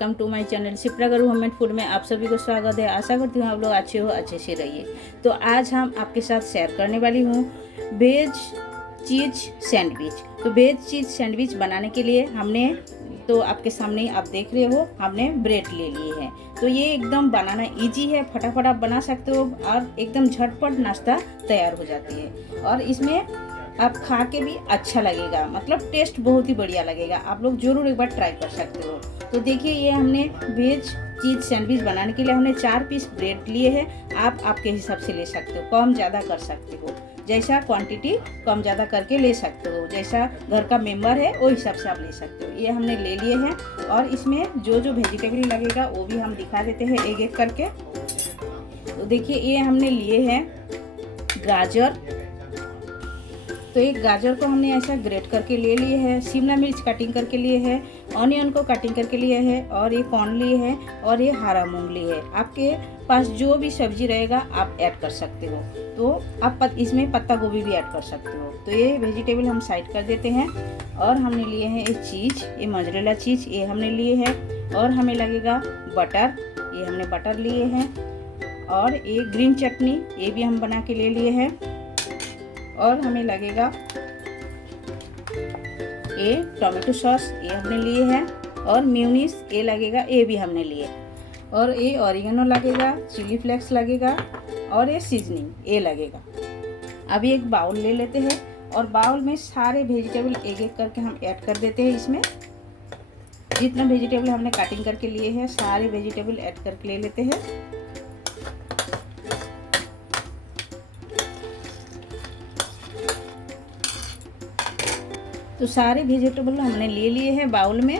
Welcome to my channel Shipra गरू homemade food में आप सभी को स्वागत है। आशा करती हूँ आप लोग अच्छे हो, अच्छे से रहिए। तो आज हम आपके साथ शेयर करने वाली हूँ वेज चीज़ सैंडविच। तो वेज चीज़ सैंडविच बनाने के लिए हमने तो आपके सामने आप देख रहे हो, हमने ब्रेड ले लिए हैं। तो ये एकदम बनाना इजी है, फटाफट आप बना सकते हो और एकदम झटपट नाश्ता तैयार हो जाती है। और इसमें आप खा के भी अच्छा लगेगा, मतलब टेस्ट बहुत ही बढ़िया लगेगा। आप लोग जरूर एक बार ट्राई कर सकते हो। तो देखिए, ये हमने वेज चीज़ सैंडविच बनाने के लिए हमने 4 पीस ब्रेड लिए हैं। आप आपके हिसाब से ले सकते हो, कम ज़्यादा कर सकते हो, जैसा क्वांटिटी कम ज़्यादा करके ले सकते हो, जैसा घर का मेंबर है वो हिसाब से आप ले सकते हो। ये हमने ले लिए हैं और इसमें जो जो वेजिटेबल लगेगा वो भी हम दिखा देते हैं एक एक करके। तो देखिए, ये हमने लिए हैं गाजर। तो एक गाजर को हमने ऐसा ग्रेट करके ले लिए है, शिमला मिर्च कटिंग करके लिए है, ऑनियन को कटिंग करके लिए है, और ये कॉर्न लिए है, और ये हरा मूंग लिए है। आपके पास जो भी सब्जी रहेगा आप ऐड कर सकते हो। तो आप इसमें पत्ता गोभी भी ऐड कर सकते हो। तो ये वेजिटेबल हम साइड कर देते हैं। और हमने लिए हैं ये चीज़, ये मोज़रेला चीज़ ये हमने लिए है। और हमें लगेगा बटर, ये हमने बटर लिए हैं। और ये ग्रीन चटनी ये भी हम बना के ले लिए हैं। और हमें लगेगा ये टोमेटो सॉस ये हमने लिए हैं। और मेयोनीज ये लगेगा, ये भी हमने लिए। और ये ऑरिगेनो लगेगा, चिली फ्लेक्स लगेगा, और ये सीजनिंग ये लगेगा। अभी एक बाउल ले लेते हैं और बाउल में सारे वेजिटेबल एक एक करके हम ऐड कर देते हैं। इसमें जितना वेजिटेबल हमने कटिंग करके लिए हैं सारे वेजिटेबल ऐड करके ले लेते हैं। तो सारे वेजिटेबल हमने ले लिए हैं बाउल में।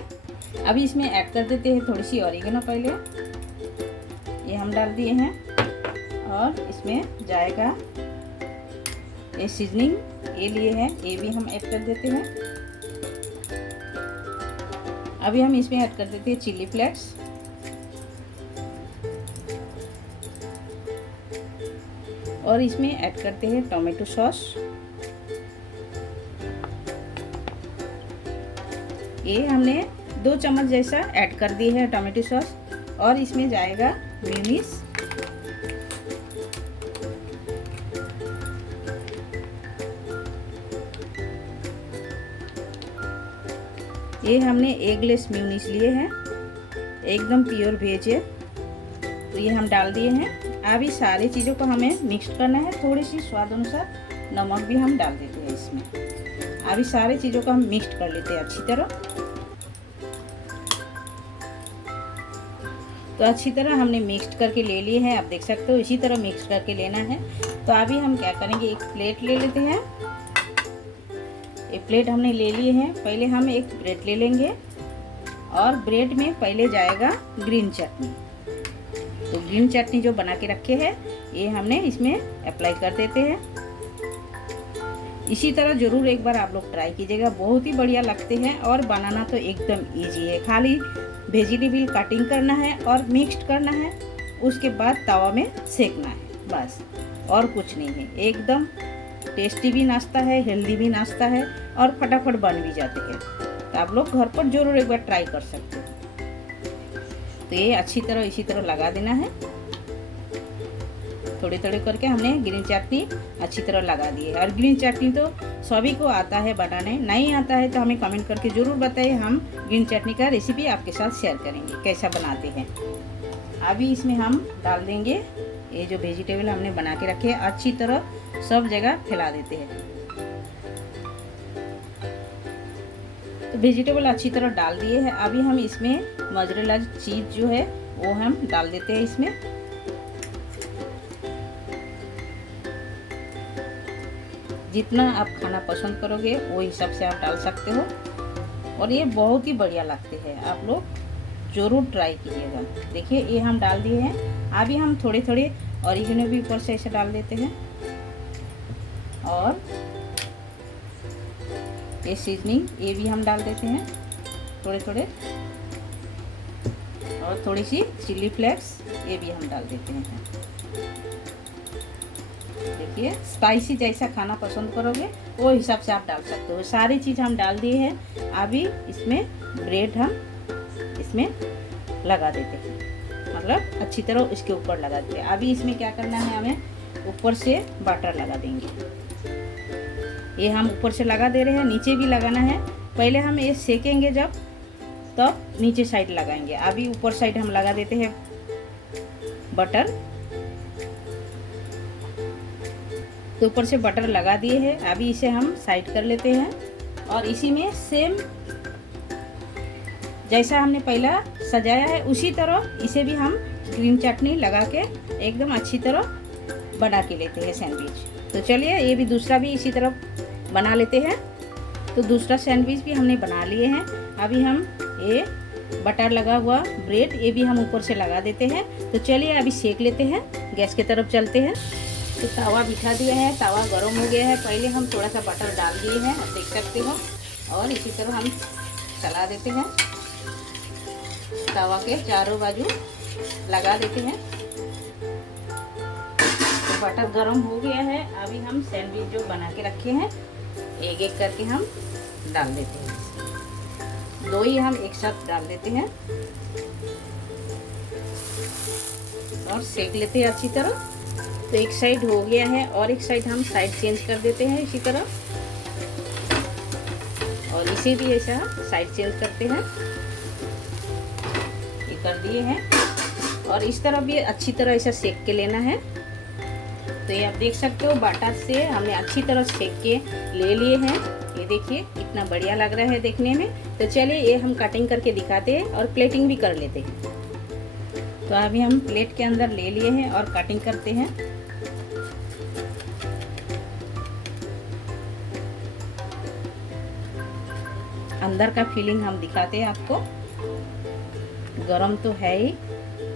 अभी इसमें ऐड कर देते हैं थोड़ी सी ऑरिगेनो। पहले ये हम डाल दिए हैं और इसमें जाएगा ये सीजनिंग ये लिए हैं, ये भी हम ऐड कर देते हैं। अभी हम इसमें ऐड कर देते हैं चिली फ्लेक्स। और इसमें ऐड करते हैं टोमेटो सॉस। ये हमने 2 चम्मच जैसा ऐड कर दी है टोमेटो सॉस। और इसमें जाएगा मेयोनीज। ये हमने एगलेस मेयोनीज लिए हैं, एकदम प्योर वेज है। तो ये हम डाल दिए हैं। अभी सारी चीज़ों को हमें मिक्स करना है। थोड़ी सी स्वाद अनुसार नमक भी हम डाल देते हैं इसमें। अभी सारी चीज़ों को हम मिक्स कर लेते हैं अच्छी तरह। तो अच्छी तरह हमने मिक्स करके ले लिए हैं, आप देख सकते हो इसी तरह मिक्स करके लेना है। तो अभी हम क्या करेंगे, एक प्लेट ले लेते हैं। एक प्लेट हमने ले लिए हैं। पहले हम एक ब्रेड ले लेंगे और ब्रेड में पहले जाएगा ग्रीन चटनी। तो ग्रीन चटनी जो बना के रखे हैं ये हमने इसमें अप्लाई कर देते हैं। इसी तरह ज़रूर एक बार आप लोग ट्राई कीजिएगा, बहुत ही बढ़िया लगते हैं। और बनाना तो एकदम इजी है, खाली वेजिटेबल कटिंग करना है और मिक्स करना है, उसके बाद तवा में सेकना है, बस और कुछ नहीं है। एकदम टेस्टी भी नाश्ता है, हेल्दी भी नाश्ता है और फटाफट बन भी जाते हैं। तो आप लोग घर पर जरूर एक बार ट्राई कर सकते हो। तो ये अच्छी तरह इसी तरह लगा देना है। थोड़े थोड़े करके हमने ग्रीन चटनी अच्छी तरह लगा दी है। और ग्रीन चटनी तो सभी को आता है बनाने, नहीं आता है तो हमें कमेंट करके ज़रूर बताइए। हम ग्रीन चटनी का रेसिपी आपके साथ शेयर करेंगे कैसा बनाते हैं। अभी इसमें हम डाल देंगे ये जो वेजिटेबल हमने बना के रखे हैं, अच्छी तरह सब जगह फैला देते हैं। तो वेजिटेबल अच्छी तरह डाल दिए हैं। अभी हम इसमें मोज़रेला चीज़ जो है वो हम डाल देते हैं इसमें। जितना आप खाना पसंद करोगे वो हिसाब से आप डाल सकते हो। और ये बहुत ही बढ़िया लगते हैं, आप लोग ज़रूर ट्राई कीजिएगा। देखिए, ये हम डाल दिए हैं। अभी हम थोड़े थोड़े ऑरिगेनो भी ऊपर से ऐसे डाल देते हैं। और ये सीजनिंग ये भी हम डाल देते हैं थोड़े थोड़े। और थोड़ी सी चिली फ्लेक्स ये भी हम डाल देते हैं। देखिए, स्पाइसी जैसा खाना पसंद करोगे वो हिसाब से आप डाल सकते हो। सारी चीज़ हम डाल दिए हैं। अभी इसमें ब्रेड हम इसमें लगा देते हैं, मतलब अच्छी तरह इसके ऊपर लगा देते हैं। अभी इसमें क्या करना है, हमें ऊपर से बटर लगा देंगे। ये हम ऊपर से लगा दे रहे हैं, नीचे भी लगाना है। पहले हम ये सेकेंगे जब, तब नीचे साइड लगाएंगे। अभी ऊपर साइड हम लगा देते हैं बटर। तो ऊपर से बटर लगा दिए हैं। अभी इसे हम साइड कर लेते हैं और इसी में सेम जैसा हमने पहला सजाया है उसी तरह इसे भी हम ग्रीन चटनी लगा के एकदम अच्छी तरह बना के लेते हैं सैंडविच। तो चलिए ये भी दूसरा भी इसी तरह बना लेते हैं। तो दूसरा सैंडविच भी हमने बना लिए हैं। अभी हम ये बटर लगा हुआ ब्रेड ये भी हम ऊपर से लगा देते हैं। तो चलिए अभी सेक लेते हैं, गैस की तरफ चलते हैं। तो तवा बिठा दिया है, तवा गर्म हो गया है। पहले हम थोड़ा सा बटर डाल दिए हैं, आप देख सकते हो, और इसी तरह हम चला देते हैं। तवा के चारों बाजू लगा देते हैं। तो बटर गर्म हो गया है। अभी हम सैंडविच जो बना के रखे हैं एक एक करके हम डाल देते हैं। दो ही हम एक साथ डाल देते हैं और सेक लेते हैं अच्छी तरह। तो एक साइड हो गया है और एक साइड हम साइड चेंज कर देते हैं इसी तरह, और इसे भी ऐसा साइड चेंज करते हैं। ये कर दिए हैं और इस तरह भी अच्छी तरह ऐसा सेक के लेना है। तो ये आप देख सकते हो बटर से हमने अच्छी तरह सेक के ले लिए हैं। ये देखिए कितना बढ़िया लग रहा है देखने में। तो चलिए ये हम कटिंग करके दिखाते हैं और प्लेटिंग भी कर लेते हैं। तो अभी हम प्लेट के अंदर ले लिए हैं और कटिंग करते हैं। अंदर का फीलिंग हम दिखाते हैं आपको। गरम तो है ही,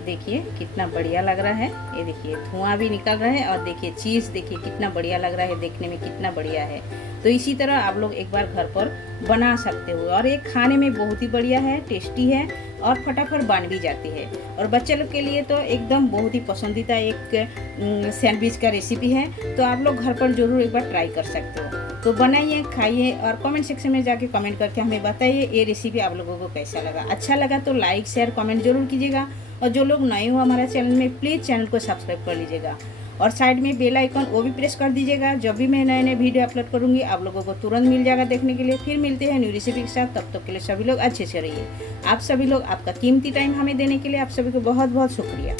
देखिए कितना बढ़िया लग रहा है। ये देखिए धुआं भी निकल रहा है और देखिए चीज़ देखिए कितना बढ़िया लग रहा है, देखने में कितना बढ़िया है। तो इसी तरह आप लोग एक बार घर पर बना सकते हो और ये खाने में बहुत ही बढ़िया है, टेस्टी है और फटाफट बन भी जाती है। और बच्चे लोग के लिए तो एकदम बहुत ही पसंदीदा एक सैंडविच का रेसिपी है। तो आप लोग घर पर ज़रूर एक बार ट्राई कर सकते हो। तो बनाइए, खाइए और कमेंट सेक्शन में जाके कमेंट करके हमें बताइए ये रेसिपी आप लोगों को कैसा लगा। अच्छा लगा तो लाइक शेयर कमेंट जरूर कीजिएगा और जो लोग नए हो हमारे चैनल में प्लीज़ चैनल को सब्सक्राइब कर लीजिएगा और साइड में बेल आइकन वो भी प्रेस कर दीजिएगा। जब भी मैं नए नए वीडियो अपलोड करूँगी आप लोगों को तुरंत मिल जाएगा देखने के लिए। फिर मिलते हैं न्यू रेसिपी के साथ, तब तक के लिए सभी लोग अच्छे से रहिए। आप सभी लोग आपका कीमती टाइम हमें देने के लिए आप सभी को बहुत बहुत शुक्रिया।